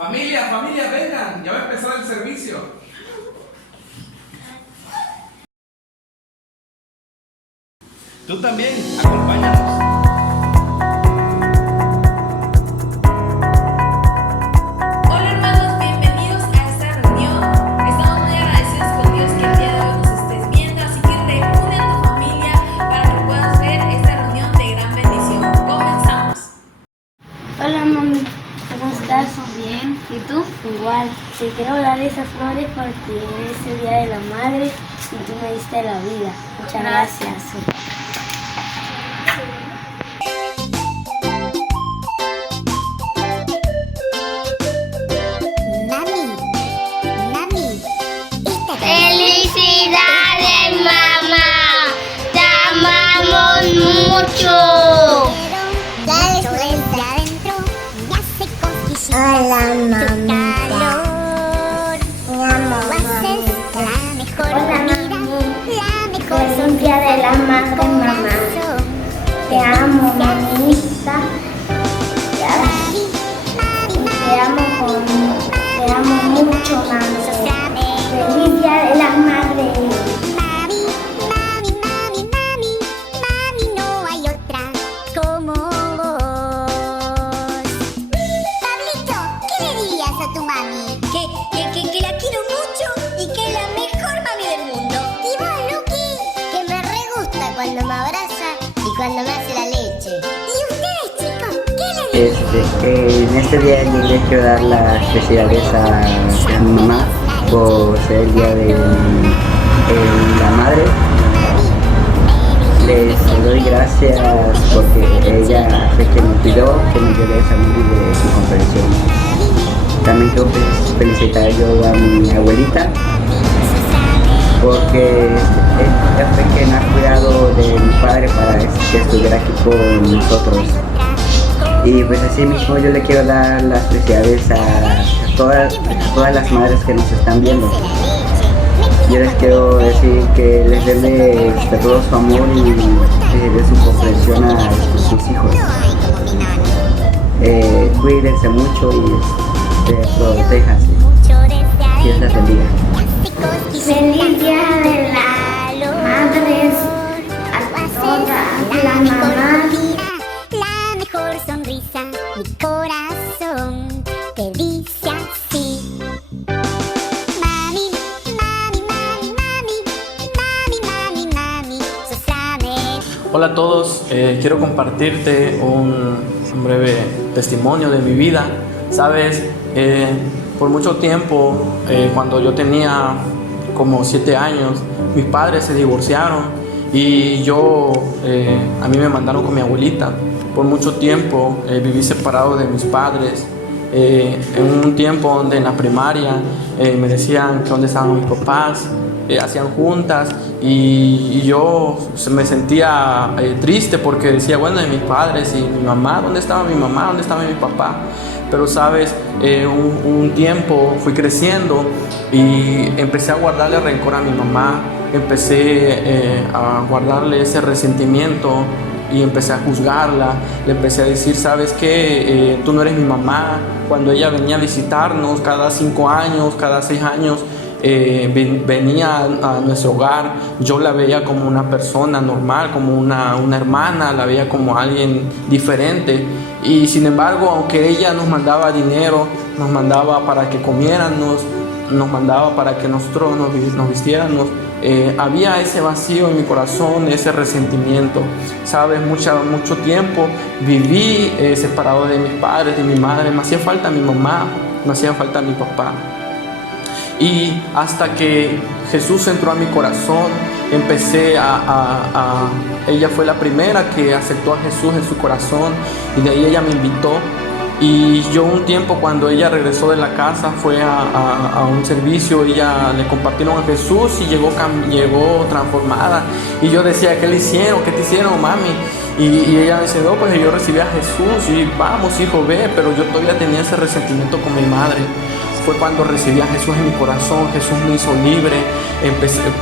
Familia, familia, vengan, ya va a empezar el servicio. Tú también, acompáñanos. Hola hermanos, bienvenidos a esta reunión. Estamos muy agradecidos con Dios que el día de hoy nos estés viendo, así que reúne a tu familia para que puedas ver esta reunión de gran bendición. Comenzamos. Hola mami, ¿cómo estás? Bien, ¿y tú? Igual, te quiero dar esas flores porque es el Día de la Madre y tú me diste la vida. Muchas gracias. ¡Felicidades, mamá! ¡Te amamos mucho! Hola, mamita. Mi amor, mamita. Hola mami, feliz Día de la Madre, mamá. Te amo, mamita. Te amo mucho, mami. Feliz Día de la Madre. Mami, no hay otra como vos. Pablito, ¿qué le dirías a tu mami? Que la quiero mucho y que es la mejor mami del mundo. ¿Y vos, Luqui? Que me re gusta cuando me abraza y cuando me hace la leche. ¿Y ustedes, chicos, qué le dicen? En este día yo le quiero dar las felicidades a mi mamá por ser el día de la madre. Les doy gracias porque ella fue quien me cuidó, que me dio de esa y de su comprensión. También quiero felicitar yo a mi abuelita porque ella fue quien ha cuidado de mi padre para que estuviera aquí con nosotros. Y pues así mismo yo le quiero dar las felicidades a todas las madres que nos están viendo. Yo les quiero decir que les debe todo su amor y de su comprensión a sus hijos. Cuídense mucho y protéjanse. Dios las bendiga. Feliz Día de la Madre a todas las mamás. La mejor sonrisa, mi corazón te dice así. Mami, mami, mami, mami, mami, mami, mami, sos la mejor. Hola a todos, quiero compartirte un breve testimonio de mi vida. Sabes, por mucho tiempo, cuando yo tenía como 7 años, mis padres se divorciaron y a mí me mandaron con mi abuelita. Por mucho tiempo viví separado de mis padres. En un tiempo donde en la primaria me decían que dónde estaban mis papás, hacían juntas y yo me sentía triste porque decía, bueno, de mis padres y mi mamá, ¿dónde estaba mi mamá? ¿Dónde estaba mi papá? Pero sabes, un tiempo fui creciendo y empecé a guardarle rencor a mi mamá, empecé a guardarle ese resentimiento y empecé a juzgarla, le empecé a decir, ¿sabes qué? Tú no eres mi mamá. Cuando ella venía a visitarnos cada 5 años, cada 6 años, venía a nuestro hogar, yo la veía como una persona normal, como una hermana, la veía como alguien diferente. Y sin embargo, aunque ella nos mandaba dinero, nos mandaba para que comiéramos, nos mandaba para que nosotros nos vistiéramos, había ese vacío en mi corazón, ese resentimiento. Sabes, mucho tiempo viví separado de mis padres, de mi madre. Me hacía falta mi mamá, me hacía falta mi papá. Y hasta que Jesús entró a mi corazón, empecé ella fue la primera que aceptó a Jesús en su corazón y de ahí ella me invitó. Y yo un tiempo, cuando ella regresó de la casa, fue a un servicio, ella le compartieron a Jesús y llegó transformada. Y yo decía, ¿qué le hicieron? ¿Qué te hicieron, mami? Y ella me dice, no, pues yo recibí a Jesús y vamos, hijo, ve. Pero yo todavía tenía ese resentimiento con mi madre. Fue cuando recibí a Jesús en mi corazón. Jesús me hizo libre.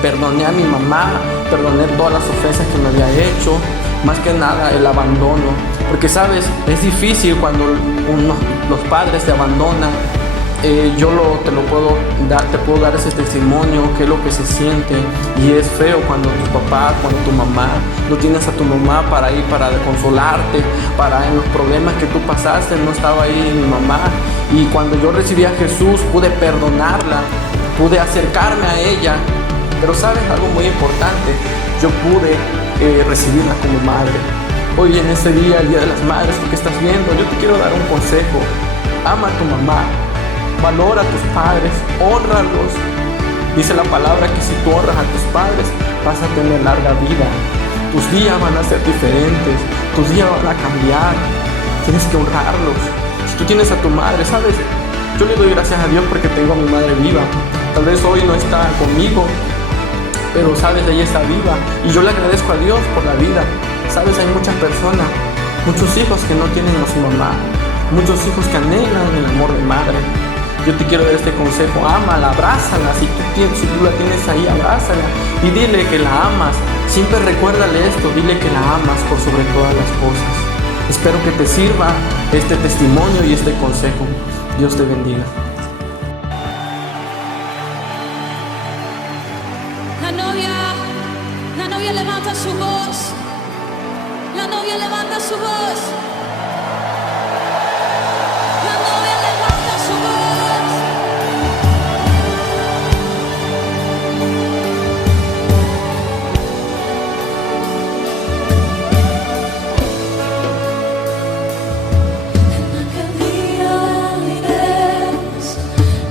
Perdoné a mi mamá, perdoné todas las ofensas que me había hecho. Más que nada el abandono. Porque sabes, es difícil cuando los padres te abandonan, te puedo dar ese testimonio, qué es lo que se siente. Y es feo cuando tu papá, cuando tu mamá, no tienes a tu mamá para ir, para consolarte, para en los problemas que tú pasaste, no estaba ahí mi mamá. Y cuando yo recibí a Jesús, pude perdonarla, pude acercarme a ella. Pero sabes algo muy importante, yo pude recibirla como madre. Hoy en este día, el Día de las Madres, tú que estás viendo, yo te quiero dar un consejo. Ama a tu mamá, valora a tus padres, hónralos. Dice la palabra que si tú honras a tus padres, vas a tener larga vida. Tus días van a ser diferentes, tus días van a cambiar. Tienes que honrarlos. Si tú tienes a tu madre, ¿sabes? Yo le doy gracias a Dios porque tengo a mi madre viva. Tal vez hoy no está conmigo, pero sabes, ella está viva. Y yo le agradezco a Dios por la vida. Sabes, hay muchas personas, muchos hijos que no tienen a su mamá, muchos hijos que anhelan el amor de madre. Yo te quiero dar este consejo: ámala, abrázala. Si tú la tienes ahí, abrázala y dile que la amas. Siempre recuérdale esto, dile que la amas por sobre todas las cosas. Espero que te sirva este testimonio y este consejo. Dios te bendiga. La novia levanta su voz. La novia levanta su voz. La novia levanta su voz. En aquel día oiremos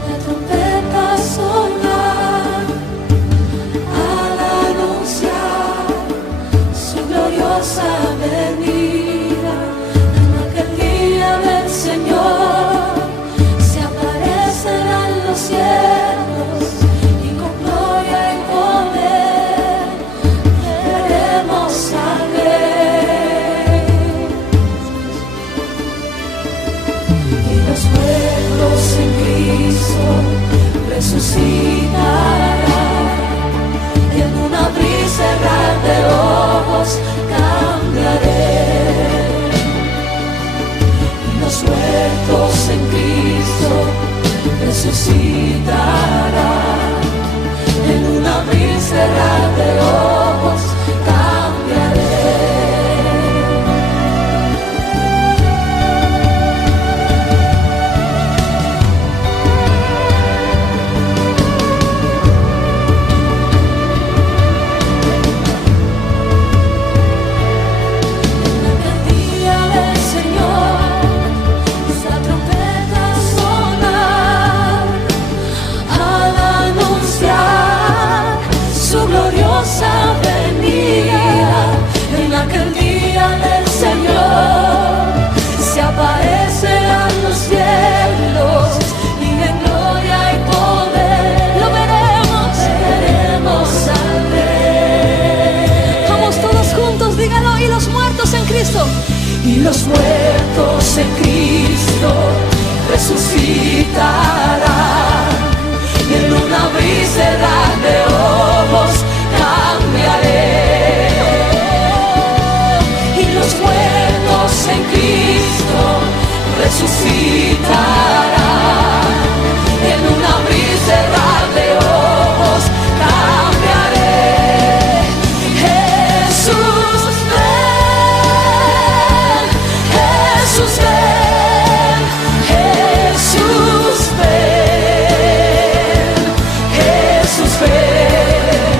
la trompeta sonar al anunciar su gloriosa venida. En aquel día del Señor se aparecerán los cielos y con gloria y poder veremos al Rey. Y los muertos en Cristo resucitarán, y en un abrir y cerrar de ojos cambiaré. Y los muertos en Cristo resucitarán, en un abrir y cerrar de ojos cambiaré. Y los muertos en Cristo resucitarán, y en un abrir y cerrar de ojos cambiaré. Y los muertos en Cristo resucitarán, y en un abrir y cerrar de ojos cambiaré. Jesús, Jesús ven, Jesús ven, Jesús ven,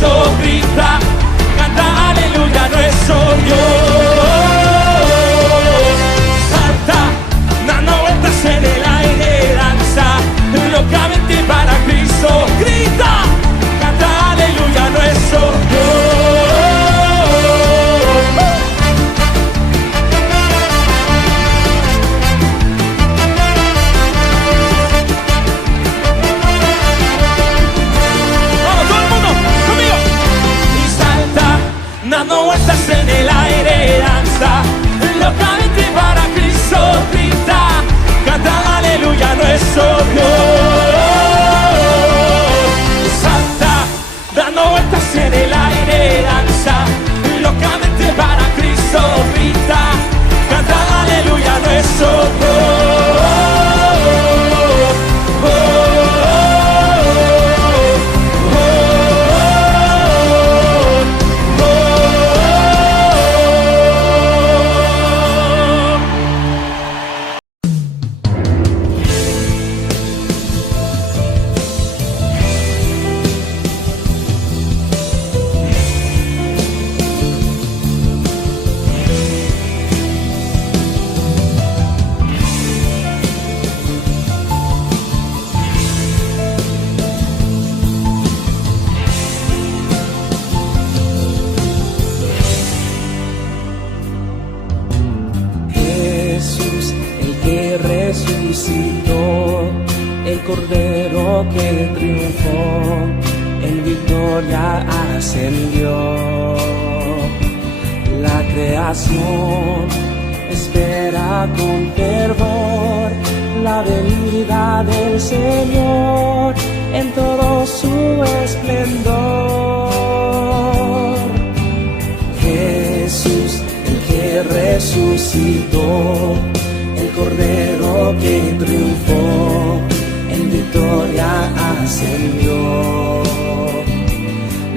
nuestro, grita, canta aleluya nuestro Dios. Salta, dando vueltas en el aire, danza, locamente para Cristo, grita, canta aleluya nuestro Dios. Dando vueltas en el aire, danza, locamente para Cristo, grita, canta aleluya nuestro Dios. Salta, dando vueltas en el aire, danza, locamente para Cristo, grita, canta aleluya nuestro Dios. Resucitó, el Cordero que triunfó, en victoria ascendió. La creación espera con fervor la venida del Señor en todo su esplendor. Jesús, el que resucitó, el Cordero que triunfó, en victoria ascendió.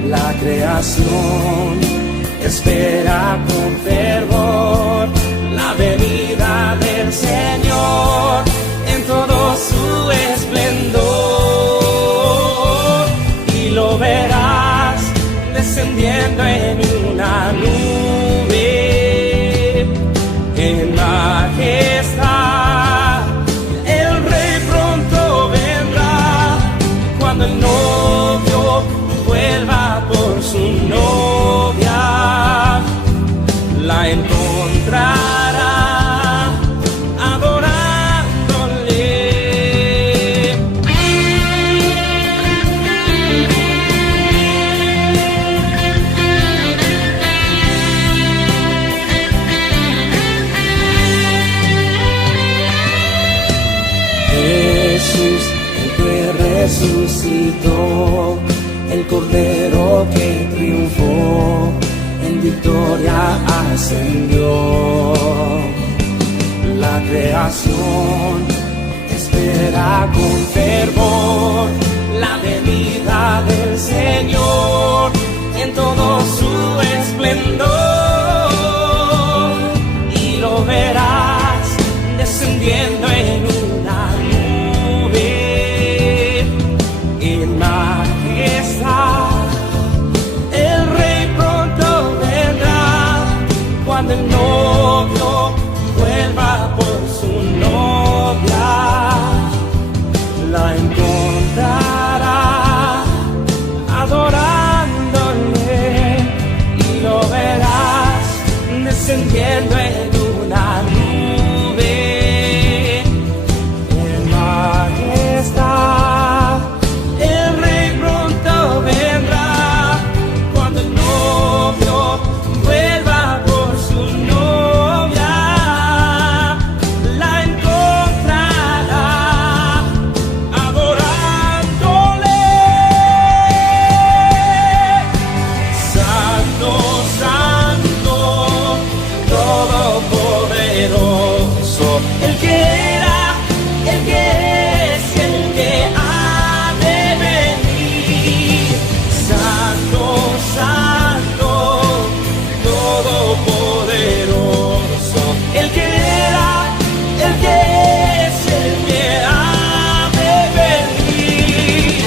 La creación espera con fervor la venida del Señor en todo su esplendor. Y lo verás descendiendo en una nube, en majestad. El Rey pronto vendrá, cuando el novio vuelva por su novia, la encontrará adorándole. Jesús, el que resucitó, el Cordero que triunfó, en victoria ascendió. La creación espera con fervor la venida del Señor en todo su esplendor. Y lo verás descendiendo en una nube, en majestad. El Rey pronto vendrá, cuando el novio vuelva por su novia, la encontrará adorándole. Y lo verás descendiendo en una nube, en majestad. El Rey pronto vendrá, cuando el novio vuelva por su novia, la encontrará adorándole. Santo, santo, todopoderoso, el que era, el que es, el que ha de venir. Santo, santo, todopoderoso, el que era, el que es, el que ha de venir.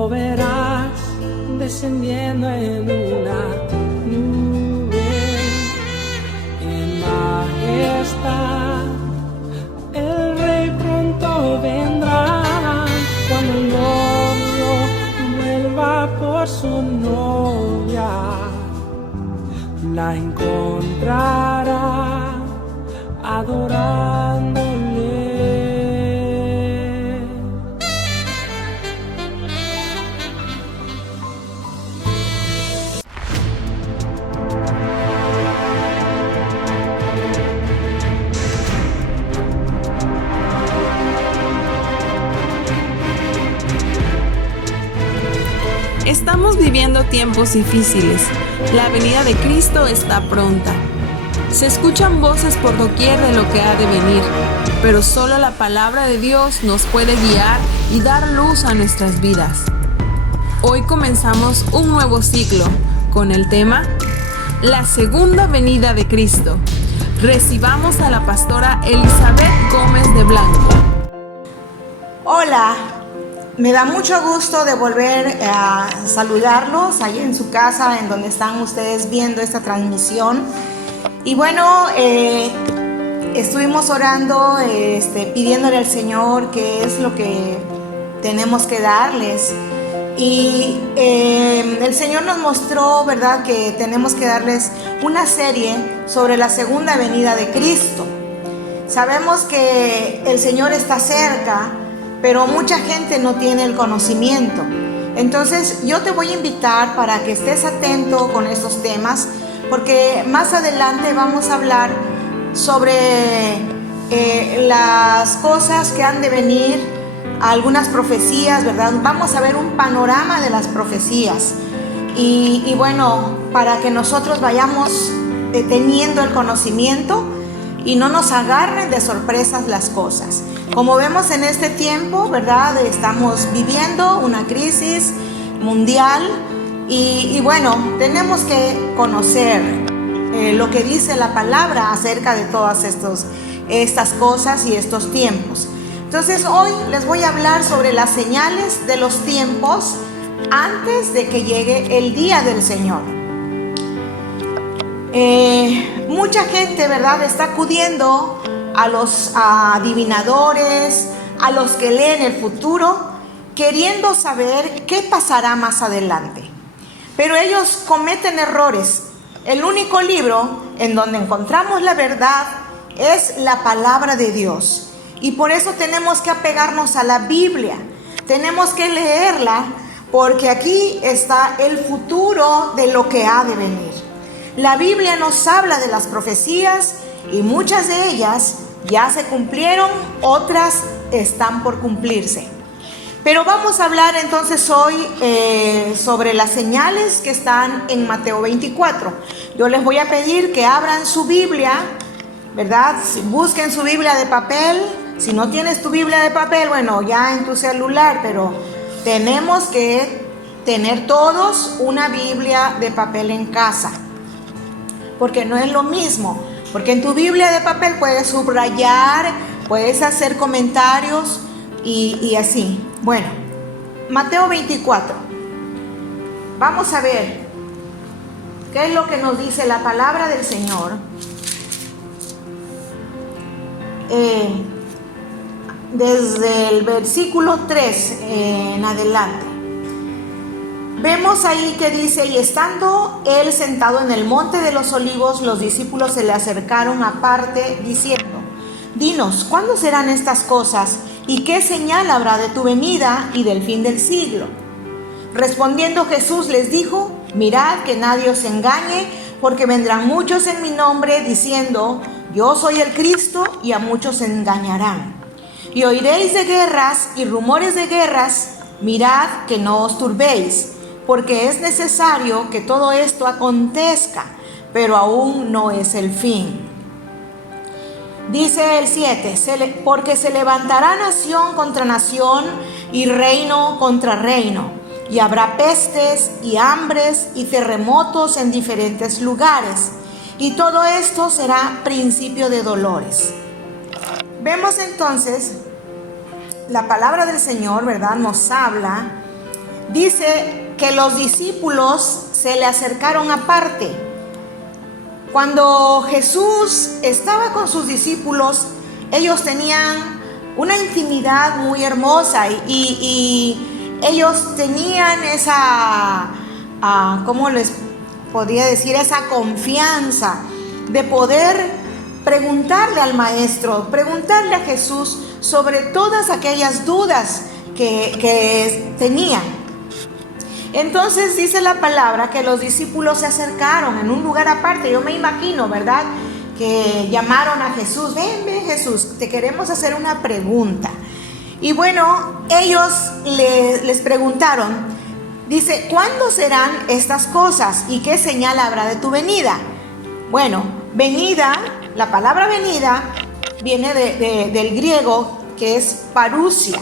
lo verás descendiendo en una nube en majestad. El Rey pronto vendrá cuando el novio vuelva por su novia. La encontrará adorándole. Estamos viviendo tiempos difíciles. La venida de Cristo está pronta. Se escuchan voces por doquier de lo que ha de venir, pero solo la palabra de Dios nos puede guiar y dar luz a nuestras vidas. Hoy comenzamos un nuevo ciclo con el tema La segunda venida de Cristo. Recibamos a la pastora Elizabeth Gómez de Blanco. Hola, me da mucho gusto de volver a saludarlos ahí en su casa, en donde están ustedes viendo esta transmisión. Y bueno, estuvimos orando, pidiéndole al Señor qué es lo que tenemos que darles. Y el Señor nos mostró, ¿verdad?, que tenemos que darles una serie sobre la segunda venida de Cristo. Sabemos que el Señor está cerca, pero mucha gente no tiene el conocimiento. Entonces yo te voy a invitar para que estés atento con estos temas, porque más adelante vamos a hablar sobre las cosas que han de venir, algunas profecías, ¿verdad? Vamos a ver un panorama de las profecías y bueno, para que nosotros vayamos teniendo el conocimiento y no nos agarren de sorpresas las cosas. Como vemos en este tiempo, ¿verdad?, estamos viviendo una crisis mundial y bueno, tenemos que conocer lo que dice la palabra acerca de todas estas cosas y estos tiempos. Entonces hoy les voy a hablar sobre las señales de los tiempos antes de que llegue el día del Señor. Mucha gente, ¿verdad?, está acudiendo a los adivinadores, a los que leen el futuro, queriendo saber qué pasará más adelante. Pero ellos cometen errores. El único libro en donde encontramos la verdad es la palabra de Dios. Y por eso tenemos que apegarnos a la Biblia. Tenemos que leerla porque aquí está el futuro de lo que ha de venir. La Biblia nos habla de las profecías y muchas de ellas ya se cumplieron, otras están por cumplirse. Pero vamos a hablar entonces hoy sobre las señales que están en Mateo 24. Yo les voy a pedir que abran su Biblia, ¿verdad? Busquen su Biblia de papel. Si no tienes tu Biblia de papel, bueno, ya en tu celular, pero tenemos que tener todos una Biblia de papel en casa, porque no es lo mismo, porque en tu Biblia de papel puedes subrayar, puedes hacer comentarios y así. Bueno, Mateo 24. Vamos a ver qué es lo que nos dice la palabra del Señor. Desde el versículo 3 en adelante. Vemos ahí que dice: y estando él sentado en el monte de los olivos, los discípulos se le acercaron aparte diciendo: dinos, ¿cuándo serán estas cosas? ¿Y qué señal habrá de tu venida y del fin del siglo? Respondiendo Jesús les dijo: mirad que nadie os engañe, porque vendrán muchos en mi nombre diciendo: yo soy el Cristo, y a muchos engañarán. Y oiréis de guerras y rumores de guerras. Mirad que no os turbéis, porque es necesario que todo esto acontezca, pero aún no es el fin. Dice el 7, porque se levantará nación contra nación y reino contra reino, y habrá pestes y hambres y terremotos en diferentes lugares, y todo esto será principio de dolores. Vemos entonces, la palabra del Señor, ¿verdad?, nos habla dice que los discípulos se le acercaron aparte. Cuando Jesús estaba con sus discípulos, ellos tenían una intimidad muy hermosa y ellos tenían esa, ¿cómo les podría decir? Esa confianza de poder preguntarle al Maestro, preguntarle a Jesús sobre todas aquellas dudas que tenían. Entonces dice la palabra que los discípulos se acercaron en un lugar aparte. Yo me imagino, ¿verdad?, que llamaron a Jesús. Ven Jesús, te queremos hacer una pregunta. Y bueno, ellos les preguntaron, dice, ¿cuándo serán estas cosas y qué señal habrá de tu venida? Bueno, venida, la palabra venida viene del griego, que es parousia.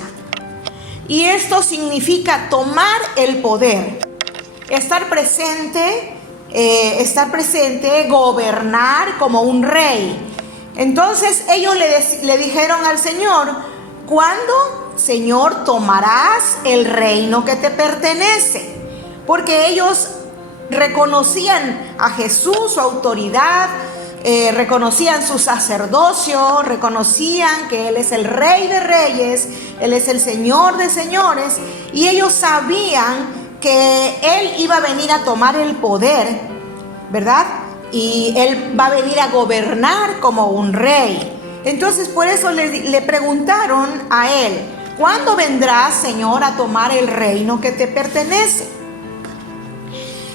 Y esto significa tomar el poder, estar presente, gobernar como un rey. Entonces ellos le dijeron al Señor, ¿cuándo, Señor, tomarás el reino que te pertenece? Porque ellos reconocían a Jesús, su autoridad, reconocían su sacerdocio, reconocían que Él es el Rey de Reyes, Él es el Señor de Señores, y ellos sabían que Él iba a venir a tomar el poder, ¿verdad? Y Él va a venir a gobernar como un rey. Entonces por eso le preguntaron a Él, ¿cuándo vendrás, Señor, a tomar el reino que te pertenece?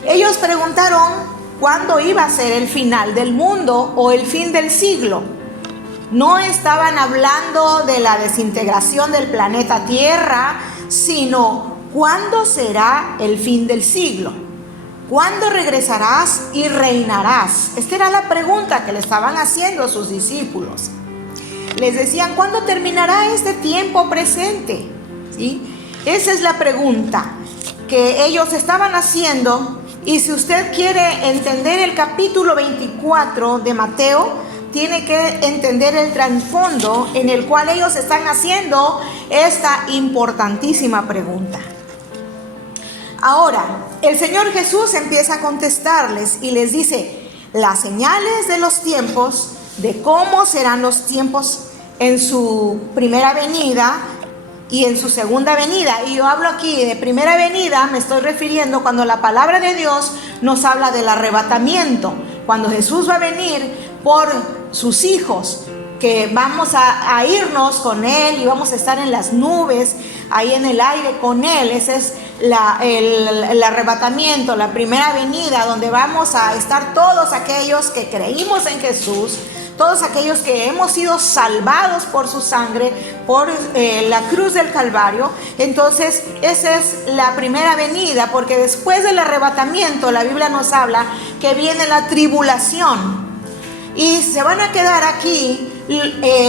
Ellos preguntaron cuándo iba a ser el final del mundo o el fin del siglo. No estaban hablando de la desintegración del planeta Tierra, sino cuándo será el fin del siglo. ¿Cuándo regresarás y reinarás? Esta era la pregunta que le estaban haciendo sus discípulos. Les decían, ¿cuándo terminará este tiempo presente? ¿Sí? Esa es la pregunta que ellos estaban haciendo. Y si usted quiere entender el capítulo 24 de Mateo, tiene que entender el trasfondo en el cual ellos están haciendo esta importantísima pregunta. Ahora, el Señor Jesús empieza a contestarles y les dice las señales de los tiempos, de cómo serán los tiempos en su primera venida y en su segunda venida. Y yo hablo aquí de primera venida, me estoy refiriendo cuando la palabra de Dios nos habla del arrebatamiento, cuando Jesús va a venir por sus hijos, que vamos a irnos con Él y vamos a estar en las nubes, ahí en el aire con Él. Ese es el arrebatamiento, la primera venida, donde vamos a estar todos aquellos que creímos en Jesús, todos aquellos que hemos sido salvados por su sangre, por la cruz del Calvario. Entonces esa es la primera venida, porque después del arrebatamiento la Biblia nos habla que viene la tribulación y se van a quedar aquí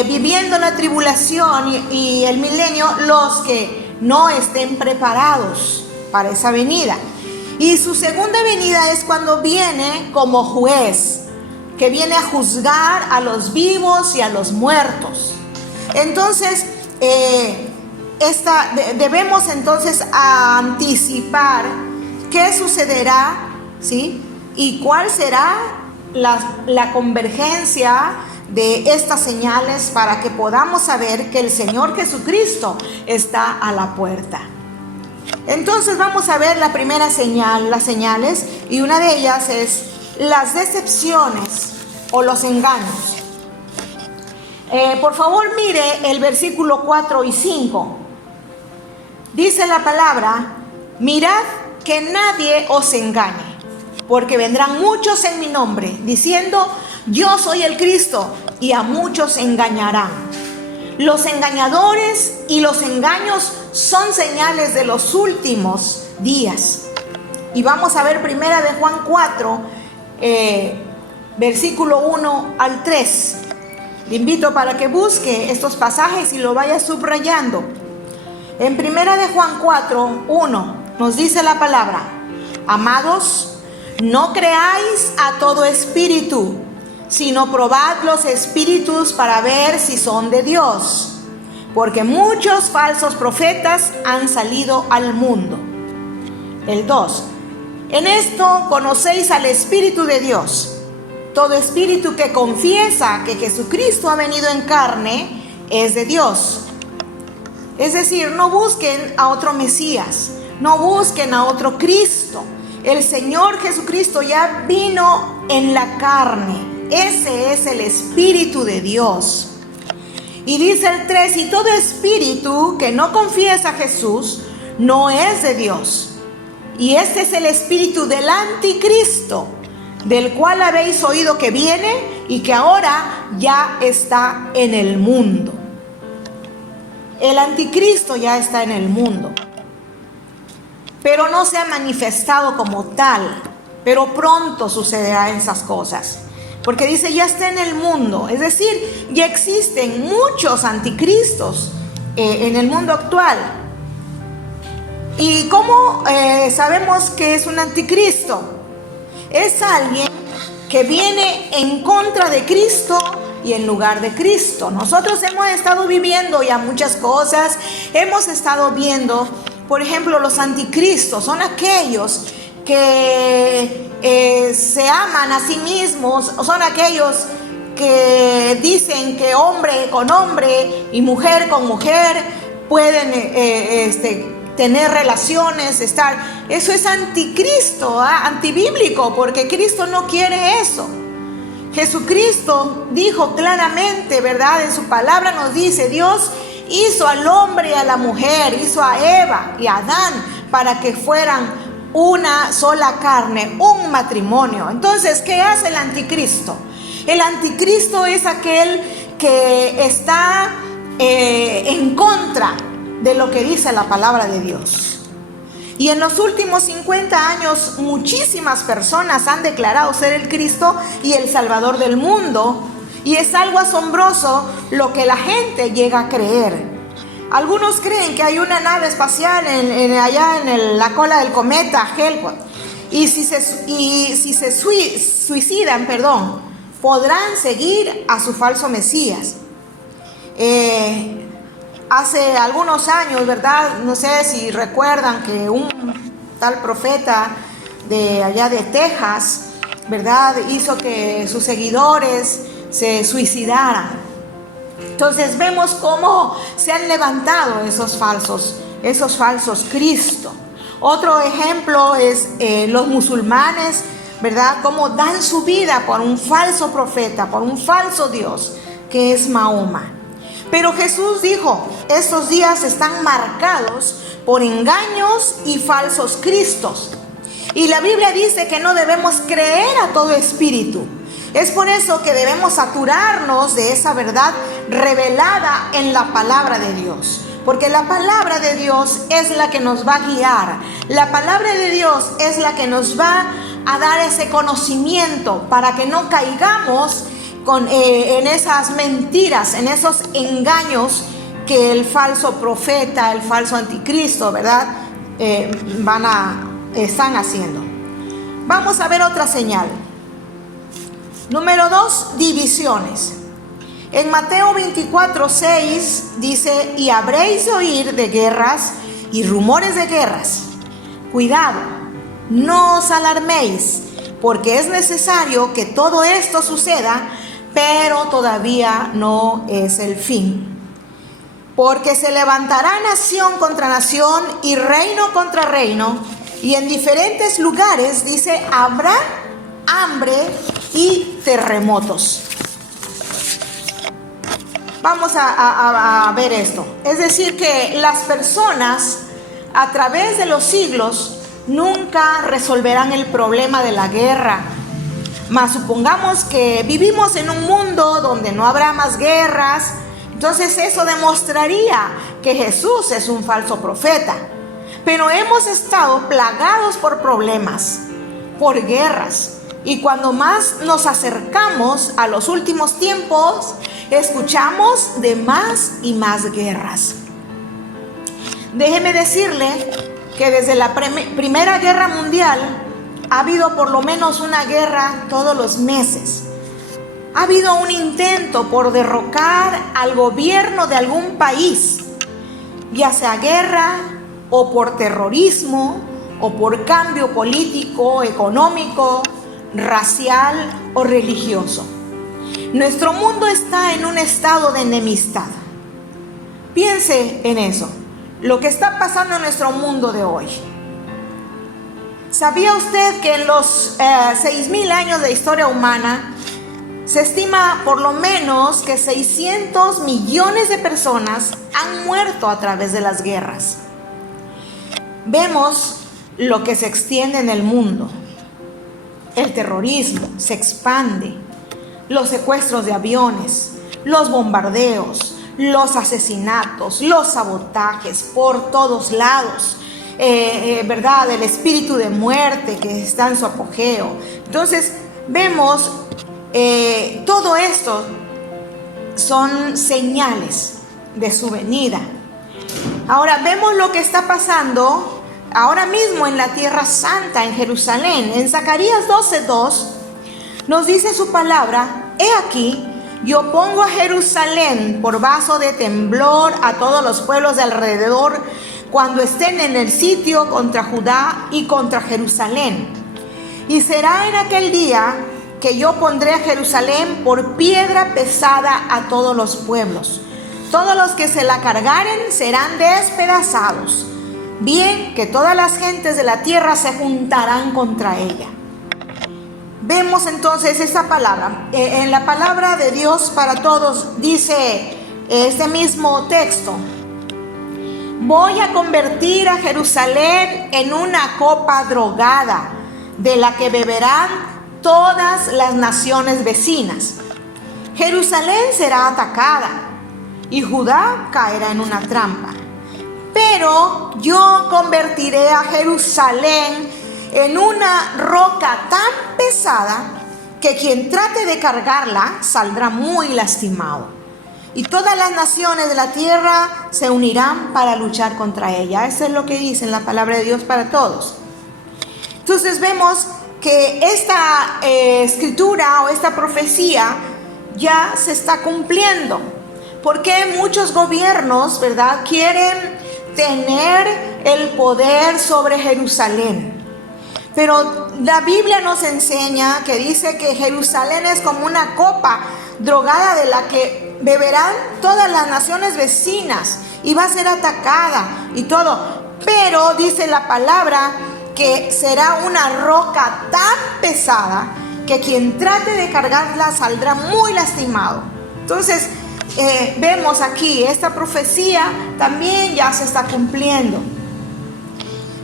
viviendo la tribulación y el milenio los que no estén preparados para esa venida. Y su segunda venida es cuando viene como juez, que viene a juzgar a los vivos y a los muertos. Entonces, debemos entonces anticipar qué sucederá, ¿sí? Y cuál será la convergencia de estas señales para que podamos saber que el Señor Jesucristo está a la puerta. Entonces vamos a ver la primera señal, las señales, y una de ellas es las decepciones o los engaños. Por favor, mire el versículo 4 y 5. Dice la palabra: mirad que nadie os engañe, porque vendrán muchos en mi nombre, diciendo: yo soy el Cristo, y a muchos engañarán. Los engañadores y los engaños son señales de los últimos días. Y vamos a ver primera de Juan 4, versículo 1 al 3. Le invito para que busque estos pasajes y lo vaya subrayando. En primera de Juan 4, 1 nos dice la palabra: amados, no creáis a todo espíritu, sino probad los espíritus para ver si son de Dios, porque muchos falsos profetas han salido al mundo. El 2. En esto conocéis al Espíritu de Dios. Todo espíritu que confiesa que Jesucristo ha venido en carne es de Dios. Es decir, no busquen a otro Mesías, no busquen a otro Cristo. El Señor Jesucristo ya vino en la carne. Ese es el Espíritu de Dios. Y dice el 3, y todo espíritu que no confiesa a Jesús no es de Dios. Y este es el espíritu del anticristo, del cual habéis oído que viene y que ahora ya está en el mundo. El anticristo ya está en el mundo, pero no se ha manifestado como tal, pero pronto sucederán esas cosas. Porque dice, ya está en el mundo, es decir, ya existen muchos anticristos en el mundo actual. ¿Y cómo sabemos que es un anticristo? Es alguien que viene en contra de Cristo y en lugar de Cristo. Nosotros hemos estado viviendo ya muchas cosas, hemos estado viendo, por ejemplo, los anticristos son aquellos que se aman a sí mismos, son aquellos que dicen que hombre con hombre y mujer con mujer pueden tener relaciones, estar. Eso es anticristo, antibíblico, porque Cristo no quiere eso. Jesucristo dijo claramente, ¿verdad? En su palabra nos dice, Dios hizo al hombre y a la mujer, hizo a Eva y a Adán para que fueran una sola carne, un matrimonio. Entonces, ¿qué hace el anticristo? El anticristo es aquel que está en contra de lo que dice la palabra de Dios. Y en los últimos 50 años muchísimas personas han declarado ser el Cristo y el Salvador del mundo. Y es algo asombroso lo que la gente llega a creer. Algunos creen que hay una nave espacial allá en la cola del cometa Hale-Bopp. Y si se suicidan, podrán seguir a su falso Mesías. Hace algunos años, ¿verdad? No sé si recuerdan que un tal profeta de allá de Texas, ¿verdad?, hizo que sus seguidores se suicidaran. Entonces vemos cómo se han levantado esos falsos Cristo. Otro ejemplo es los musulmanes, ¿verdad?, cómo dan su vida por un falso profeta, por un falso Dios, que es Mahoma. Pero Jesús dijo, estos días están marcados por engaños y falsos cristos. Y la Biblia dice que no debemos creer a todo espíritu. Es por eso que debemos saturarnos de esa verdad revelada en la palabra de Dios. Porque la palabra de Dios es la que nos va a guiar. La palabra de Dios es la que nos va a dar ese conocimiento para que no caigamos en esas mentiras, en esos engaños que el falso profeta, el falso anticristo, ¿verdad?, están haciendo. Vamos a ver otra señal. Número 2, divisiones. En Mateo 24:6 dice, y habréis de oír de guerras y rumores de guerras. Cuidado, no os alarméis, porque es necesario que todo esto suceda, pero todavía no es el fin. Porque se levantará nación contra nación y reino contra reino, y en diferentes lugares, dice, habrá hambre y terremotos. Vamos a ver esto. Es decir, que las personas a través de los siglos nunca resolverán el problema de la guerra. Mas supongamos que vivimos en un mundo donde no habrá más guerras, entonces eso demostraría que Jesús es un falso profeta. Pero hemos estado plagados por problemas, por guerras. Y cuando más nos acercamos a los últimos tiempos, escuchamos de más y más guerras. Déjeme decirle que desde la Primera Guerra Mundial ha habido por lo menos una guerra todos los meses. Ha habido un intento por derrocar al gobierno de algún país, ya sea guerra o por terrorismo o por cambio político, económico, racial o religioso. Nuestro mundo está en un estado de enemistad. Piense en eso, lo que está pasando en nuestro mundo de hoy. ¿Sabía usted que en los 6.000 años de historia humana se estima por lo menos que 600 millones de personas han muerto a través de las guerras? Vemos lo que se extiende en el mundo. El terrorismo se expande, los secuestros de aviones, los bombardeos, los asesinatos, los sabotajes por todos lados, ¿verdad? El espíritu de muerte que está en su apogeo. Entonces vemos todo esto son señales de su venida. Ahora vemos lo que está pasando ahora mismo en la Tierra Santa, en Jerusalén. En Zacarías 12:2 nos dice su palabra: he aquí, yo pongo a Jerusalén por vaso de temblor a todos los pueblos de alrededor cuando estén en el sitio contra Judá y contra Jerusalén. Y será en aquel día que yo pondré a Jerusalén por piedra pesada a todos los pueblos. Todos los que se la cargaren serán despedazados. Bien que todas las gentes de la tierra se juntarán contra ella. Vemos entonces esta palabra. En la palabra de Dios para todos dice este mismo texto: voy a convertir a Jerusalén en una copa drogada, de la que beberán todas las naciones vecinas. Jerusalén será atacada y Judá caerá en una trampa. Pero yo convertiré a Jerusalén en una roca tan pesada que quien trate de cargarla saldrá muy lastimado. Y todas las naciones de la tierra se unirán para luchar contra ella. Eso es lo que dice en la palabra de Dios para todos. Entonces vemos que esta escritura o esta profecía ya se está cumpliendo. Porque muchos gobiernos, ¿verdad?, quieren tener el poder sobre Jerusalén. Pero la Biblia nos enseña que dice que Jerusalén es como una copa drogada de la que beberán todas las naciones vecinas y va a ser atacada y todo. Pero dice la palabra que será una roca tan pesada que quien trate de cargarla saldrá muy lastimado. Entonces vemos aquí esta profecía también ya se está cumpliendo.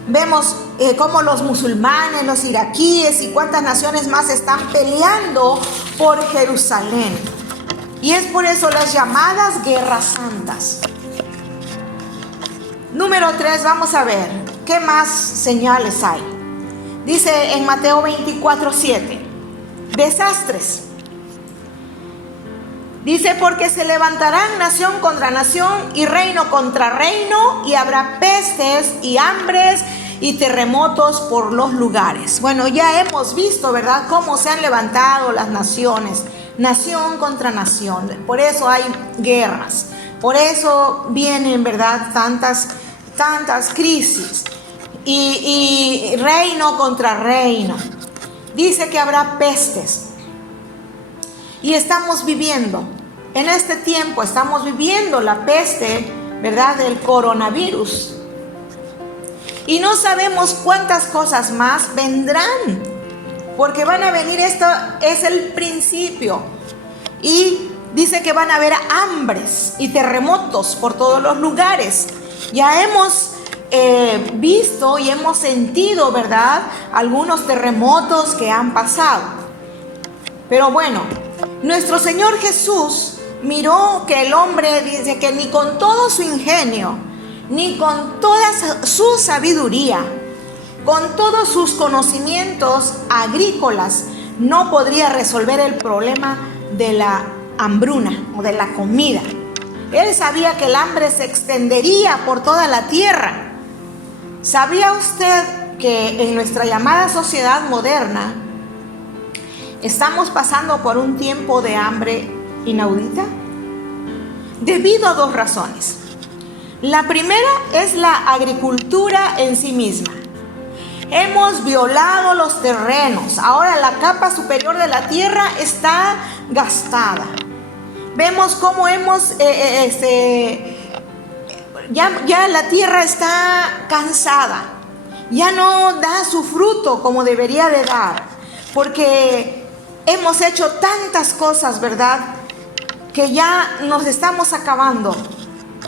Vemos cómo los musulmanes, los iraquíes y cuántas naciones más están peleando por Jerusalén. Y es por eso las llamadas guerras santas. Número 3, vamos a ver qué más señales hay. Dice en Mateo 24:7, desastres. Dice: porque se levantarán nación contra nación y reino contra reino, y habrá pestes y hambres y terremotos por los lugares. Bueno, ya hemos visto, ¿verdad?, cómo se han levantado las naciones, nación contra nación. Por eso hay guerras, por eso vienen, ¿verdad?, tantas crisis y reino contra reino. Dice que habrá pestes. Y estamos viviendo, en este tiempo estamos viviendo la peste, ¿verdad?, del coronavirus. Y no sabemos cuántas cosas más vendrán, porque van a venir, esto es el principio. Y dice que van a haber hambres y terremotos por todos los lugares. Ya hemos visto y hemos sentido, ¿verdad?, algunos terremotos que han pasado. Pero bueno, nuestro Señor Jesús miró que el hombre, dice que ni con todo su ingenio, ni con toda su sabiduría, con todos sus conocimientos agrícolas, no podría resolver el problema de la hambruna o de la comida. Él sabía que el hambre se extendería por toda la tierra. ¿Sabía usted que en nuestra llamada sociedad moderna estamos pasando por un tiempo de hambre inaudita? Debido a dos razones. La primera es la agricultura en sí misma. Hemos violado los terrenos. Ahora la capa superior de la tierra está gastada. Vemos cómo ya la tierra está cansada. Ya no da su fruto como debería de dar. Porque hemos hecho tantas cosas, ¿verdad? Que ya nos estamos acabando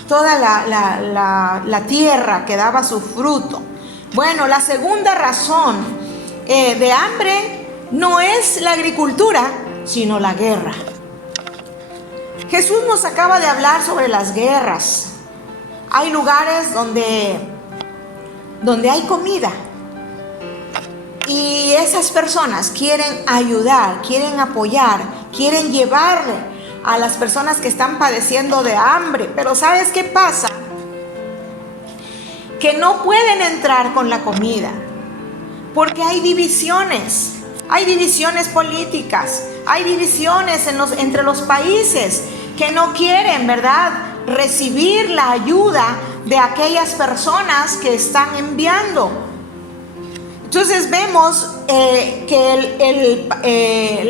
toda la tierra que daba su fruto. Bueno, la segunda razón de hambre no es la agricultura, sino la guerra. Jesús nos acaba de hablar sobre las guerras. Hay lugares donde hay comida. Y esas personas quieren ayudar, quieren apoyar, quieren llevarle a las personas que están padeciendo de hambre. Pero ¿sabes qué pasa? Que no pueden entrar con la comida, porque hay divisiones políticas, hay divisiones entre los países que no quieren, ¿verdad?, recibir la ayuda de aquellas personas que están enviando. Entonces vemos que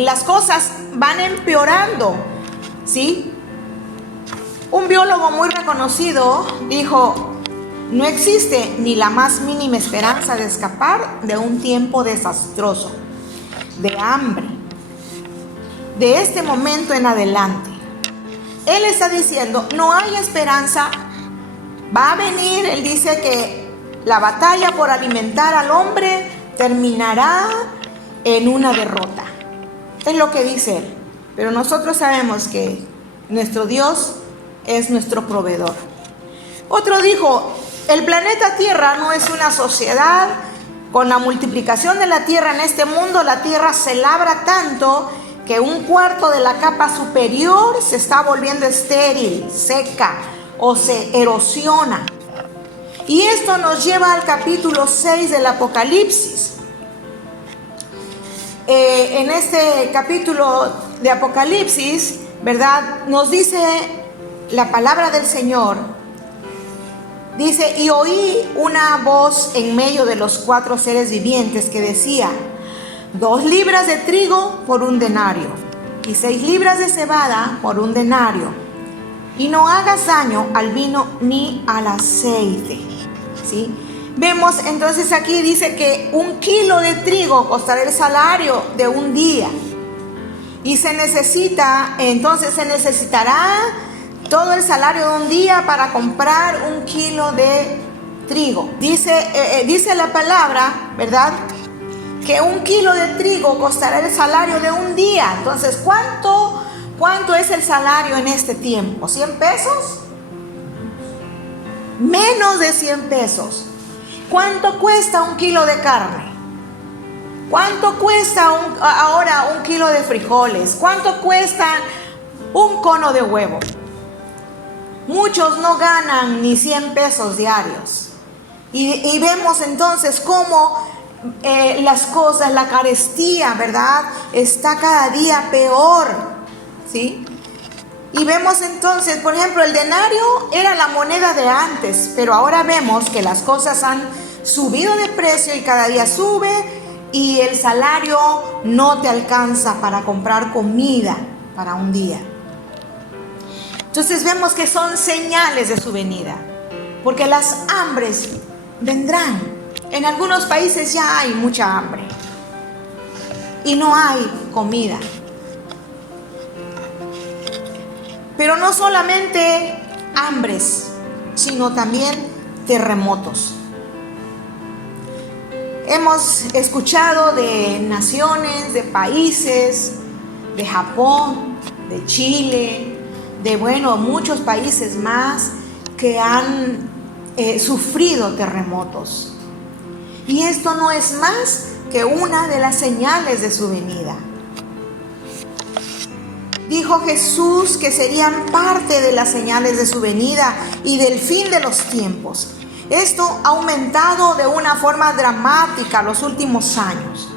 las cosas van empeorando, ¿sí? Un biólogo muy reconocido dijo: no existe ni la más mínima esperanza de escapar de un tiempo desastroso, de hambre, de este momento en adelante. Él está diciendo, no hay esperanza, va a venir. Él dice que la batalla por alimentar al hombre terminará en una derrota. Es lo que dice él. Pero nosotros sabemos que nuestro Dios es nuestro proveedor. Otro dijo, el planeta Tierra no es una sociedad. Con la multiplicación de la tierra en este mundo, la tierra se labra tanto que un cuarto de la capa superior se está volviendo estéril, seca o se erosiona. Y esto nos lleva al capítulo 6 del Apocalipsis. En este capítulo de Apocalipsis, ¿verdad?, nos dice la palabra del Señor. Dice, y oí una voz en medio de los 4 seres vivientes que decía, 2 libras de trigo por 1 denario, y 6 libras de cebada por 1 denario, y no hagas daño al vino ni al aceite. ¿Sí? Vemos entonces aquí dice que 1 kilo de trigo costará el salario de un día, y se necesitará todo el salario de un día para comprar 1 kilo de trigo. Dice la palabra, ¿verdad?, que 1 kilo de trigo costará el salario de un día. Entonces, ¿cuánto es el salario en este tiempo? ¿100 pesos? Menos de 100 pesos. ¿Cuánto cuesta 1 kilo de carne? ¿Cuánto cuesta ahora 1 kilo de frijoles? ¿Cuánto cuesta 1 cono de huevo? Muchos no ganan ni 100 pesos diarios. Y vemos entonces cómo las cosas, la carestía, ¿verdad?, está cada día peor, ¿sí? Y vemos entonces, por ejemplo, el denario era la moneda de antes, pero ahora vemos que las cosas han subido de precio y cada día sube, y el salario no te alcanza para comprar comida para un día. Entonces vemos que son señales de su venida, porque las hambres vendrán. En algunos países ya hay mucha hambre y no hay comida. Pero no solamente hambres, sino también terremotos. Hemos escuchado de naciones, de países, de Japón, de Chile, de muchos países más que han sufrido terremotos. Y esto no es más que una de las señales de su venida. Dijo Jesús que serían parte de las señales de su venida y del fin de los tiempos. Esto ha aumentado de una forma dramática los últimos años.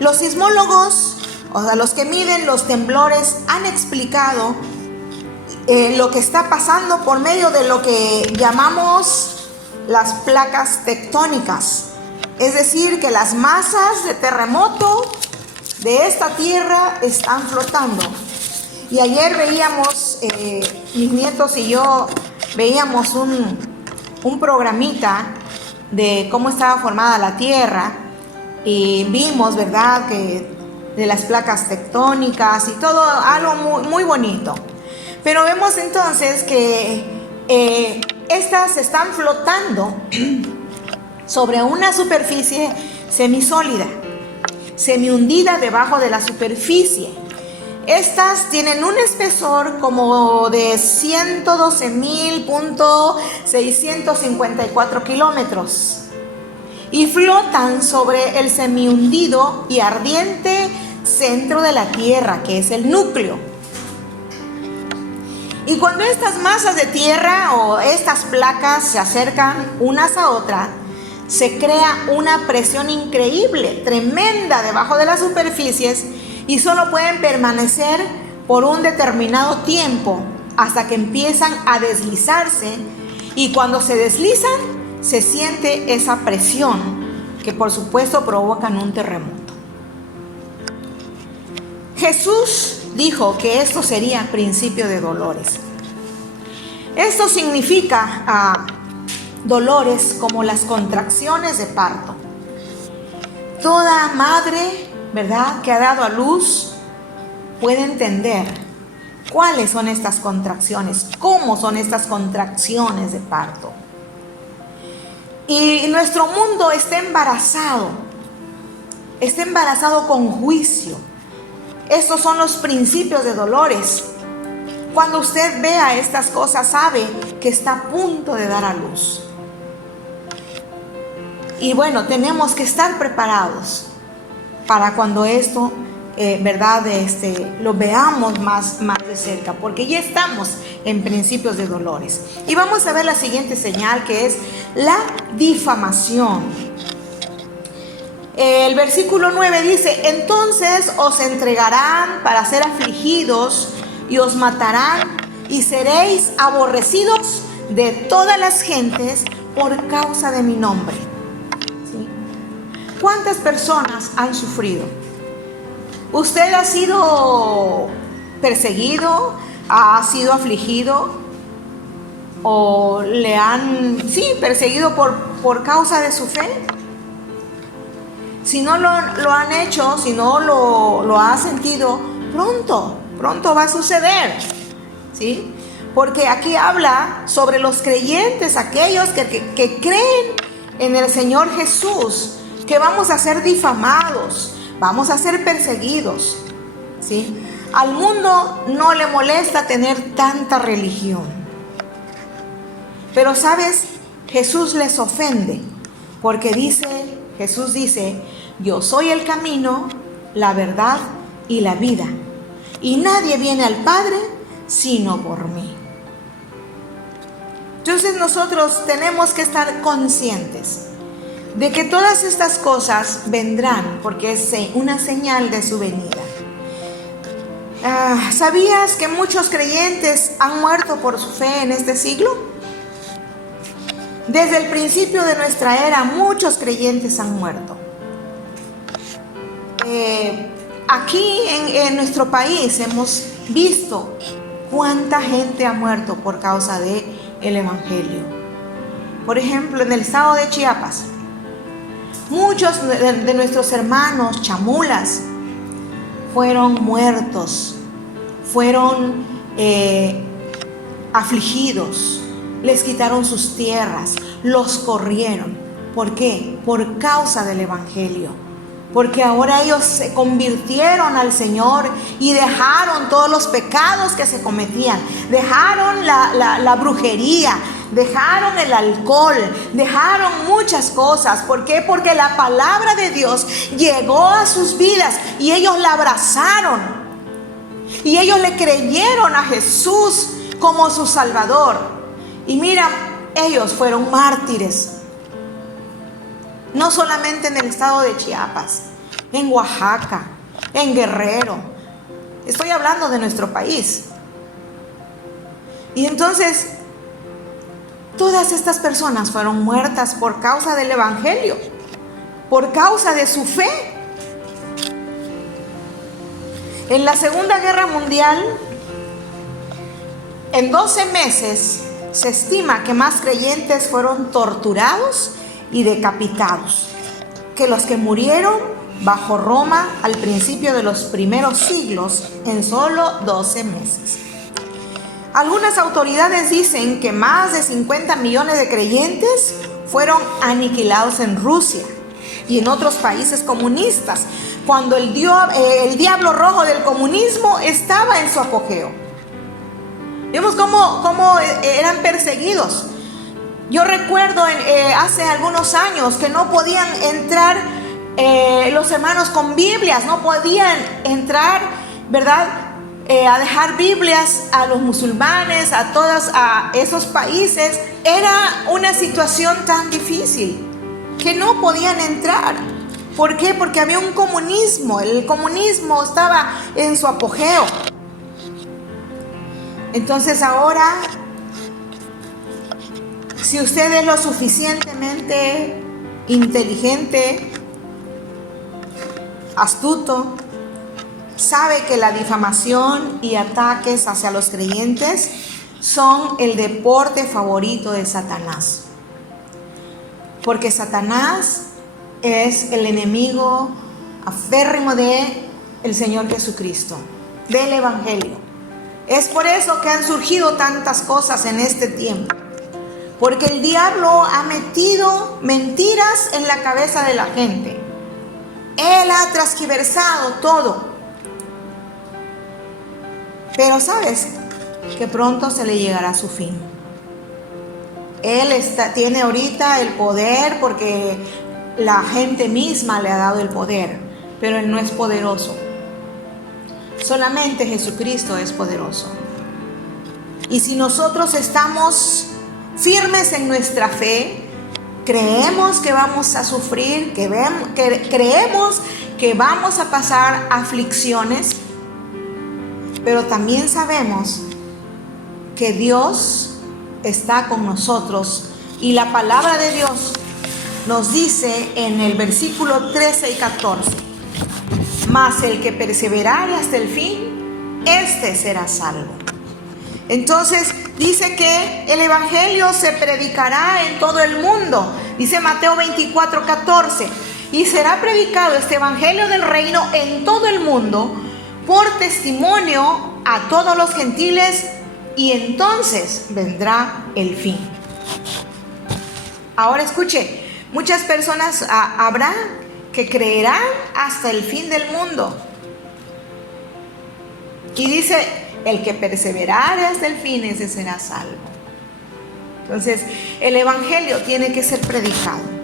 Los sismólogos, o sea, los que miden los temblores, han explicado lo que está pasando por medio de lo que llamamos las placas tectónicas. Es decir, que las masas de terremoto de esta tierra están flotando. Y ayer veíamos, mis nietos y yo veíamos un programita de cómo estaba formada la tierra, y vimos, ¿verdad?, que de las placas tectónicas y todo, algo muy, muy bonito. Pero vemos entonces que estas están flotando sobre una superficie semisólida, semihundida debajo de la superficie. Estas tienen un espesor como de 112.654 kilómetros y flotan sobre el semihundido y ardiente centro de la Tierra, que es el núcleo. Y cuando estas masas de tierra o estas placas se acercan unas a otras, se crea una presión increíble, tremenda debajo de las superficies, y solo pueden permanecer por un determinado tiempo hasta que empiezan a deslizarse, y cuando se deslizan se siente esa presión que por supuesto provocan un terremoto. Jesús dijo que esto sería principio de dolores. Esto significa dolores como las contracciones de parto. Toda madre, ¿verdad?, que ha dado a luz puede entender cuáles son estas contracciones, cómo son estas contracciones de parto. Y nuestro mundo está embarazado con juicio. Estos son los principios de dolores. Cuando usted vea estas cosas, sabe que está a punto de dar a luz. Y bueno, tenemos que estar preparados para cuando esto, ¿verdad?, lo veamos más de cerca, porque ya estamos en principios de dolores. Y vamos a ver la siguiente señal, que es la difamación. El versículo 9 dice: entonces os entregarán para ser afligidos y os matarán, y seréis aborrecidos de todas las gentes por causa de mi nombre. ¿Sí? ¿Cuántas personas han sufrido? ¿Usted ha sido perseguido? ¿Ha sido afligido? ¿O le han perseguido por causa de su fe? Si no lo han hecho, si no lo ha sentido, pronto va a suceder, ¿sí? Porque aquí habla sobre los creyentes, aquellos que creen en el Señor Jesús, que vamos a ser difamados, vamos a ser perseguidos, ¿sí? Al mundo no le molesta tener tanta religión, pero ¿sabes? Jesús les ofende, porque Jesús dice: yo soy el camino, la verdad y la vida, y nadie viene al Padre sino por mí. Entonces nosotros tenemos que estar conscientes de que todas estas cosas vendrán, porque es una señal de su venida. ¿Sabías que muchos creyentes han muerto por su fe en este siglo? Desde el principio de nuestra era, muchos creyentes han muerto. Aquí en nuestro país hemos visto cuánta gente ha muerto por causa del Evangelio. Por ejemplo, en el estado de Chiapas, muchos de nuestros hermanos chamulas fueron muertos, fueron afligidos, les quitaron sus tierras, los corrieron. ¿Por qué? Por causa del Evangelio. Porque ahora ellos se convirtieron al Señor y dejaron todos los pecados que se cometían. Dejaron la brujería, dejaron el alcohol, dejaron muchas cosas. ¿Por qué? Porque la palabra de Dios llegó a sus vidas y ellos la abrazaron. Y ellos le creyeron a Jesús como su Salvador. Y mira, ellos fueron mártires. No solamente en el estado de Chiapas, en Oaxaca, en Guerrero. Estoy hablando de nuestro país. Y entonces, todas estas personas fueron muertas por causa del Evangelio. por causa de su fe. En la Segunda Guerra Mundial, en 12 meses, se estima que más creyentes fueron torturados y decapitados que los que murieron bajo Roma al principio de los primeros siglos en solo 12 meses. Algunas autoridades dicen que más de 50 millones de creyentes fueron aniquilados en Rusia y en otros países comunistas, cuando el diablo rojo del comunismo estaba en su apogeo. Vemos cómo eran perseguidos. Yo recuerdo hace algunos años que no podían entrar los hermanos con Biblias, no podían entrar, ¿verdad?, a dejar Biblias a los musulmanes, a esos países. Era una situación tan difícil que no podían entrar. ¿Por qué? Porque había un comunismo. El comunismo estaba en su apogeo. Entonces ahora, si usted es lo suficientemente inteligente, astuto, sabe que la difamación y ataques hacia los creyentes son el deporte favorito de Satanás. Porque Satanás es el enemigo aférrimo de el Señor Jesucristo, del Evangelio. Es por eso que han surgido tantas cosas en este tiempo. Porque el diablo ha metido mentiras en la cabeza de la gente. Él ha transgiversado todo. Pero sabes que pronto se le llegará a su fin. Él tiene ahorita el poder porque la gente misma le ha dado el poder, pero él no es poderoso. Solamente Jesucristo es poderoso. Y si nosotros estamos firmes en nuestra fe, creemos que vamos a sufrir, creemos que vamos a pasar aflicciones, pero también sabemos que Dios está con nosotros. Y la palabra de Dios nos dice en el versículo 13 y 14: mas el que perseverare hasta el fin, este será salvo. Entonces dice que el evangelio se predicará en todo el mundo. Dice Mateo 24:14: y será predicado este evangelio del reino en todo el mundo por testimonio a todos los gentiles, y entonces vendrá el fin. Ahora escuche, muchas personas habrá que creerán hasta el fin del mundo. Y dice, el que perseverare hasta el fin, ese será salvo. Entonces, el evangelio tiene que ser predicado.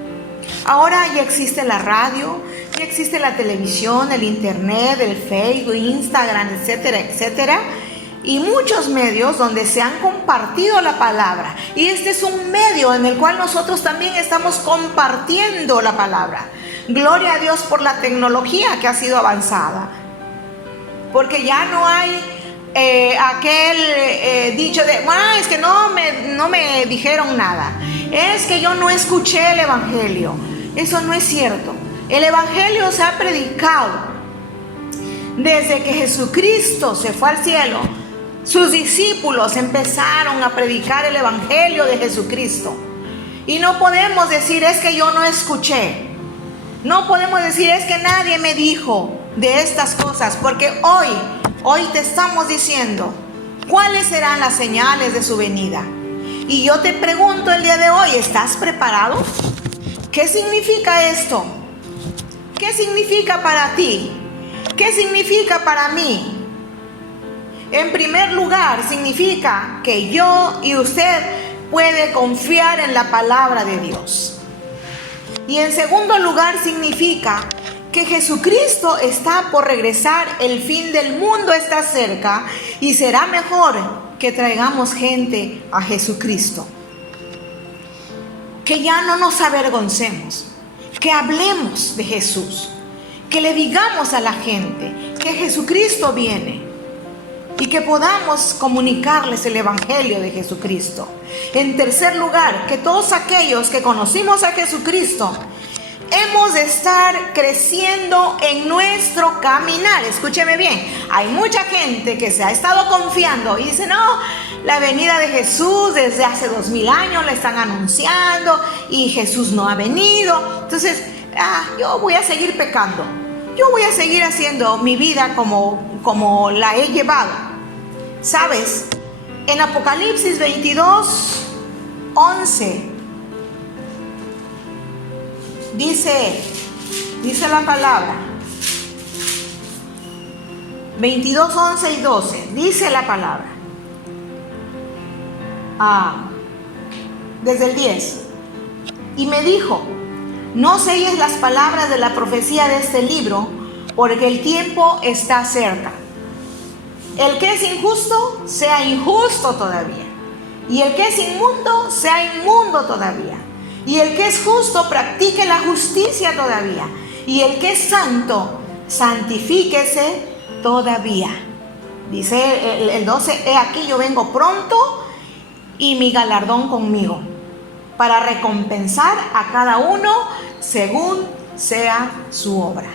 Ahora ya existe la radio, ya existe la televisión, el internet, el Facebook, Instagram, etcétera, etcétera. Y muchos medios donde se han compartido la palabra. Y este es un medio en el cual nosotros también estamos compartiendo la palabra. Gloria a Dios por la tecnología que ha sido avanzada. Porque ya no hay aquel dicho de, es que no me dijeron nada. Es que yo no escuché el evangelio. Eso no es cierto. El evangelio se ha predicado desde que Jesucristo se fue al cielo. Sus discípulos empezaron a predicar el evangelio de Jesucristo. Y no podemos decir, es que yo no escuché. No podemos decir, es que nadie me dijo de estas cosas. Porque hoy te estamos diciendo cuáles serán las señales de su venida. Y yo te pregunto el día de hoy, ¿estás preparado? ¿Qué significa esto? ¿Qué significa para ti? ¿Qué significa para mí? En primer lugar, significa que yo y usted puede confiar en la palabra de Dios. Y en segundo lugar, significa que Jesucristo está por regresar, el fin del mundo está cerca y será mejor que traigamos gente a Jesucristo. Que ya no nos avergoncemos, que hablemos de Jesús, que le digamos a la gente que Jesucristo viene y que podamos comunicarles el evangelio de Jesucristo. En tercer lugar, que todos aquellos que conocimos a Jesucristo hemos de estar creciendo en nuestro caminar. Escúcheme bien, hay mucha gente que se ha estado confiando y dice, no, la venida de Jesús desde hace 2000 años la están anunciando y Jesús no ha venido. Entonces, yo voy a seguir pecando. Yo voy a seguir haciendo mi vida como la he llevado. ¿Sabes? En Apocalipsis 22:11 dice la palabra. 22:11 y 12 dice la palabra. Desde el 10. Y me dijo: no selles las palabras de la profecía de este libro, porque el tiempo está cerca. El que es injusto, sea injusto todavía. Y el que es inmundo, sea inmundo todavía. Y el que es justo, practique la justicia todavía. Y el que es santo, santifíquese todavía. Dice el 12, he aquí yo vengo pronto y mi galardón conmigo, para recompensar a cada uno según sea su obra.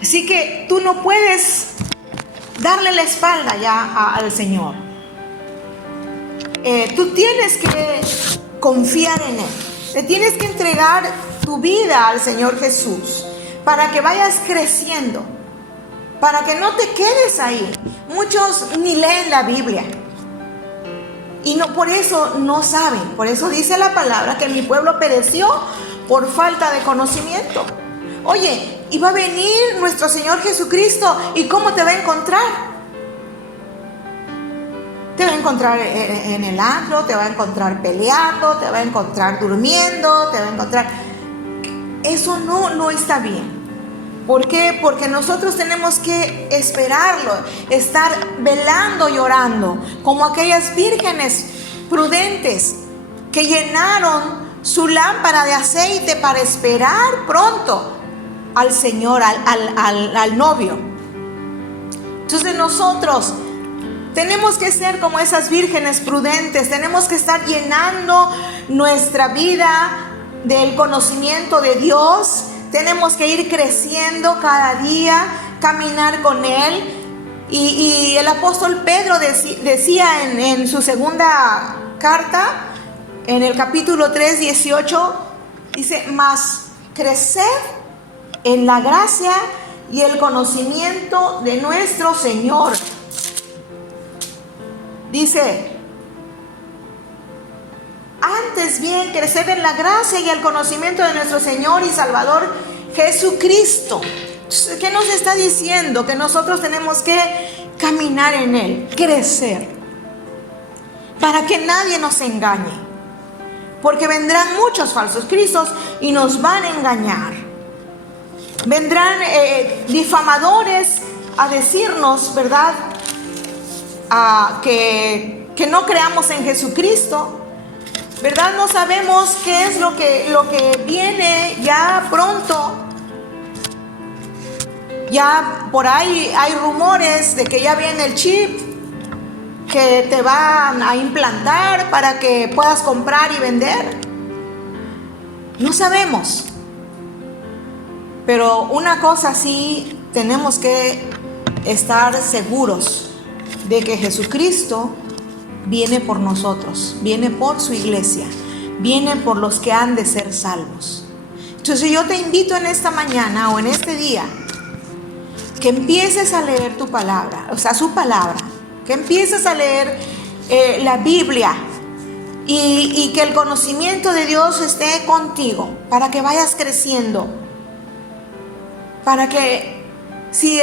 Así que tú no puedes darle la espalda ya al Señor. Tú tienes que confiar en Él. Te tienes que entregar tu vida al Señor Jesús para que vayas creciendo, para que no te quedes ahí. Muchos ni leen la Biblia y no, por eso no saben. Por eso dice la palabra que mi pueblo pereció por falta de conocimiento. Oye, y va a venir nuestro Señor Jesucristo, ¿y cómo te va a encontrar? Te va a encontrar en el antro, te va a encontrar peleando, te va a encontrar durmiendo, te va a encontrar... Eso no está bien. ¿Por qué? Porque nosotros tenemos que esperarlo, estar velando y orando, como aquellas vírgenes prudentes que llenaron su lámpara de aceite para esperar pronto al Señor, al novio. Entonces nosotros tenemos que ser como esas vírgenes prudentes, tenemos que estar llenando nuestra vida del conocimiento de Dios, tenemos que ir creciendo cada día, caminar con Él. Y el apóstol Pedro decía en su segunda carta, en el capítulo 3, 18, dice, mas creced en la gracia y el conocimiento de nuestro Señor. Dice, antes bien, creced en la gracia y el conocimiento de nuestro Señor y Salvador Jesucristo. ¿Qué nos está diciendo? Que nosotros tenemos que caminar en Él, crecer, para que nadie nos engañe. Porque vendrán muchos falsos cristos y nos van a engañar. Vendrán difamadores a decirnos, ¿verdad? Que no creamos en Jesucristo, ¿verdad? No sabemos qué es lo que viene ya pronto. Ya por ahí hay rumores de que ya viene el chip que te van a implantar para que puedas comprar y vender. No sabemos. Pero una cosa sí, tenemos que estar seguros de que Jesucristo viene por nosotros, viene por su iglesia, viene por los que han de ser salvos. Entonces yo te invito en esta mañana o en este día que empieces a leer tu palabra, o sea, su palabra, que empieces a leer la Biblia y que el conocimiento de Dios esté contigo para que vayas creciendo, para que, si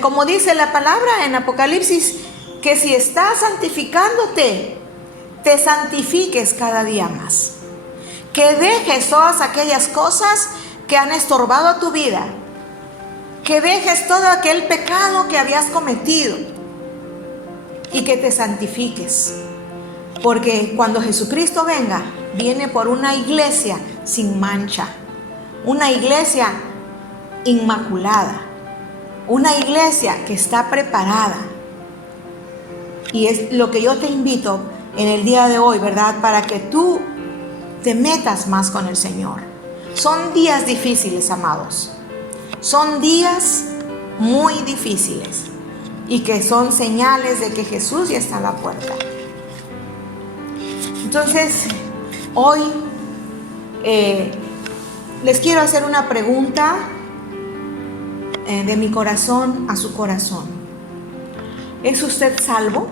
como dice la palabra en Apocalipsis, que si estás santificándote, te santifiques cada día más, que dejes todas aquellas cosas que han estorbado a tu vida, que dejes todo aquel pecado que habías cometido y que te santifiques, porque cuando Jesucristo venga, viene por una iglesia sin mancha, una iglesia inmaculada, una iglesia que está preparada. Y es lo que yo te invito en el día de hoy, ¿verdad? Para que tú te metas más con el Señor, Son días difíciles, amados. Son días muy difíciles y que son señales de que Jesús ya está a la puerta. Entonces, hoy les quiero hacer una pregunta de mi corazón a su corazón. ¿Es usted salvo?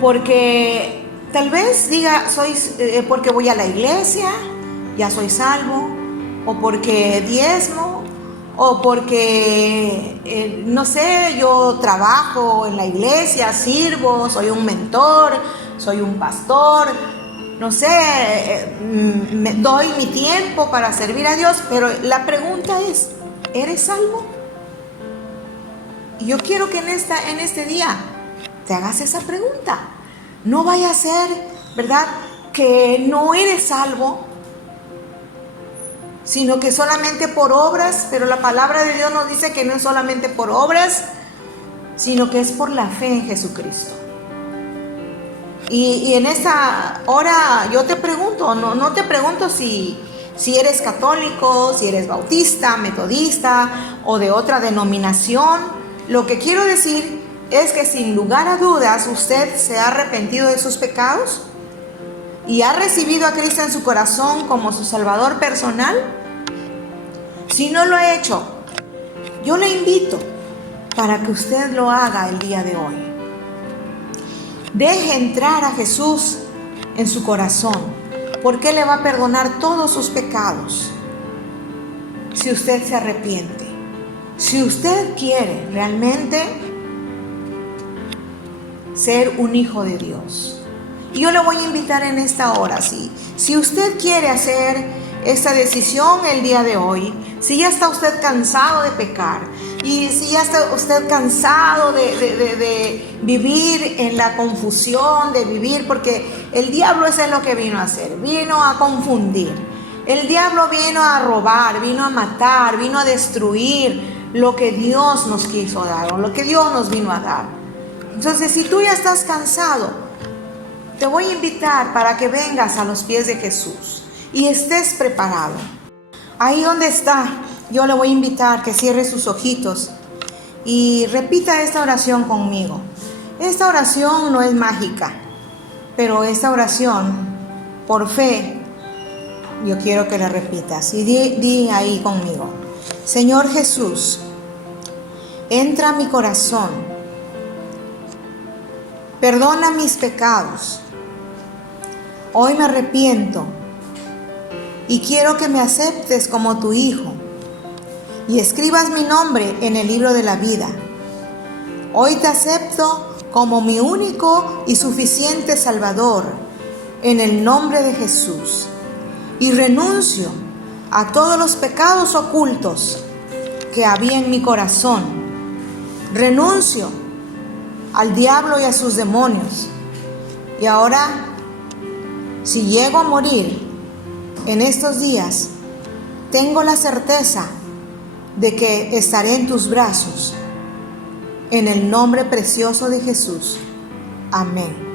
Porque tal vez diga, porque voy a la iglesia, ya soy salvo, o porque diezmo, o porque, no sé, yo trabajo en la iglesia, sirvo, soy un mentor, soy un pastor, no sé, me doy mi tiempo para servir a Dios, pero la pregunta es, ¿eres salvo? Y yo quiero que en este día te hagas esa pregunta. No vaya a ser, ¿verdad?, que no eres salvo, sino que solamente por obras, pero la palabra de Dios nos dice que no es solamente por obras, sino que es por la fe en Jesucristo. Y en esta hora yo te pregunto, no te pregunto si eres católico, si eres bautista, metodista o de otra denominación. Lo que quiero decir es que sin lugar a dudas usted se ha arrepentido de sus pecados y ha recibido a Cristo en su corazón como su Salvador personal. Si no lo ha hecho, yo le invito para que usted lo haga el día de hoy. Deje entrar a Jesús en su corazón, porque Él le va a perdonar todos sus pecados si usted se arrepiente. Si usted quiere realmente ser un hijo de Dios. Y yo le voy a invitar en esta hora, si usted quiere hacer esta decisión el día de hoy, si ya está usted cansado de pecar, y si ya está usted cansado de vivir en la confusión, de vivir, porque el diablo eso es lo que vino a hacer, vino a confundir. El diablo vino a robar, vino a matar, vino a destruir lo que Dios nos quiso dar, o lo que Dios nos vino a dar. Entonces, si tú ya estás cansado, te voy a invitar para que vengas a los pies de Jesús y estés preparado. Ahí donde está, yo le voy a invitar que cierre sus ojitos y repita esta oración conmigo. Esta oración no es mágica, pero esta oración, por fe, yo quiero que la repitas. Y di ahí conmigo: Señor Jesús, entra a mi corazón, perdona mis pecados. Hoy me arrepiento y quiero que me aceptes como tu hijo y escribas mi nombre en el libro de la vida. Hoy te acepto como mi único y suficiente Salvador, en el nombre de Jesús, y renuncio a todos los pecados ocultos que había en mi corazón. Renuncio al diablo y a sus demonios. Y ahora, si llego a morir en estos días, tengo la certeza de que estaré en tus brazos. En el nombre precioso de Jesús. Amén.